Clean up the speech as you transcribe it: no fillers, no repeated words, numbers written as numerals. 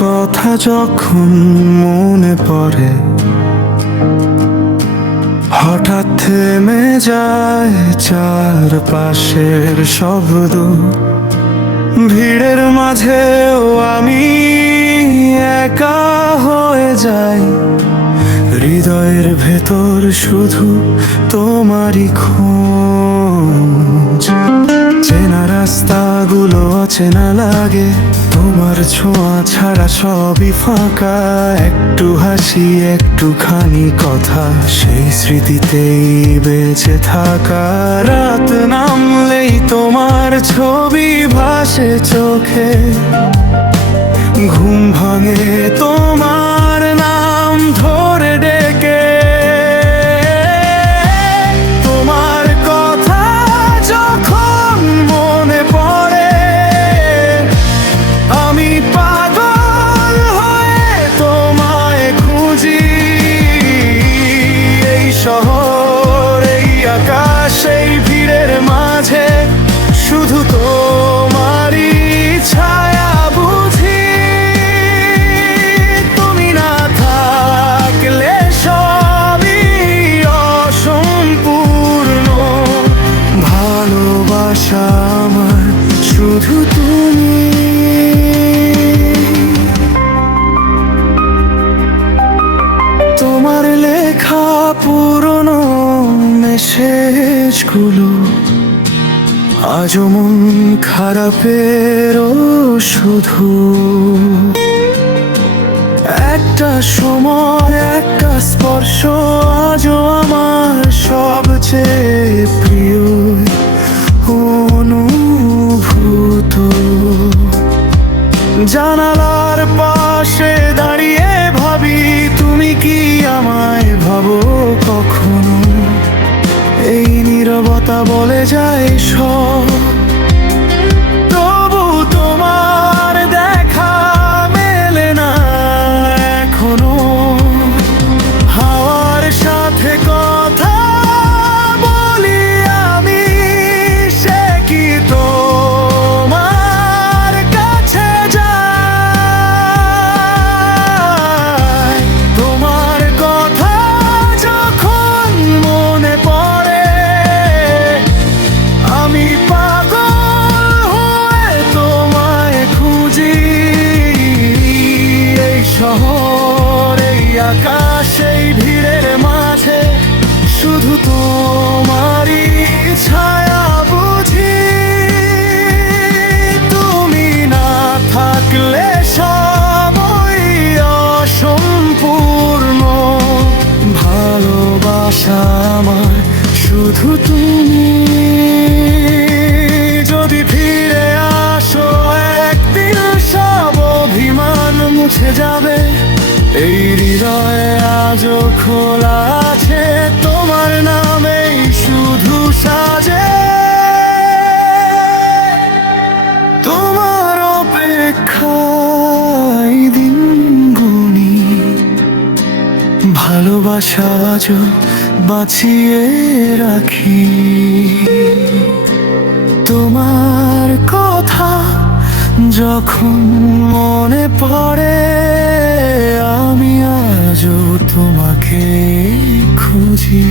কথা যখন মনে পড়ে, হঠাৎ থেমে যায় চারপাশের শব্দ। ভিড়ের মাঝেও আমি একা হয়ে যাই, হৃদয়ের ভেতর শুধু তোমারই খোঁজ। চেনা রাস্তাগুলো অচেনা লাগে, তোমার ছোঁয়া ছাড়া সবই ফাঁকা। একটু হাসি, একটুখানি কথা, সেই স্মৃতিতেই বেঁচে থাকা। রাত নামলেই তোমার ছবি ভাসে চোখে, ঘুম ভাঙে তোমার নাম ধরে ডেকে। তোমার কথা যখন মনে পড়ে, আমি পাগল হয়ে তোমায় খুঁজি। এই শহর, এই আকাশ, এই ভিড়ের মাঝে শুধু তোমারই ছায়া বুঝি। তুমি না থাকলে সবই অসম্পূর্ণ। ভালোবাসা আমার শুধু তুমি। তোমার লেখা পুরনো মেসেজগুলো আজও মন খারাপেরও শুধু। একটা সময়, একটা স্পর্শ আজও আমার সবচেয়ে প্রিয় অনুভূত। জানালার পাশে দাঁড়িয়ে ভাবি, তুমি কি আমায় ভাবো কখনো? এই নীরবতা বলে যায় সব, তবু তোমার দেখা মেলে না এখনো। হাওয়ার সাথে কথা বলি আমি, সে কি তোমার কাছে যায়? তোমার কথা যখন মনে পড়ে, আমি পাগল হয়ে তোমায় খুঁজি। এই শহর, এই আকাশ, এই ভিড়ের মাঝে শুধু তোমারই ছায়া বুঝি। তুমি না থাকলে সবই অসম্পূর্ণ। ভালোবাসা আমার শুধু তুমি। যদি ফিরে আসো একদিন, সব অভিমান মুছে যাবে। এই হৃদয়ে আজও খোলা আছে তোমার নামেই শুধু সাজে। তোমার অপেক্ষায় দিন গুনি, ভালোবাসা আজও বাঁচিয়ে রাখি। তোমার কথা যখন মনে পড়ে, আমি আজও তোমাকে খুঁজি।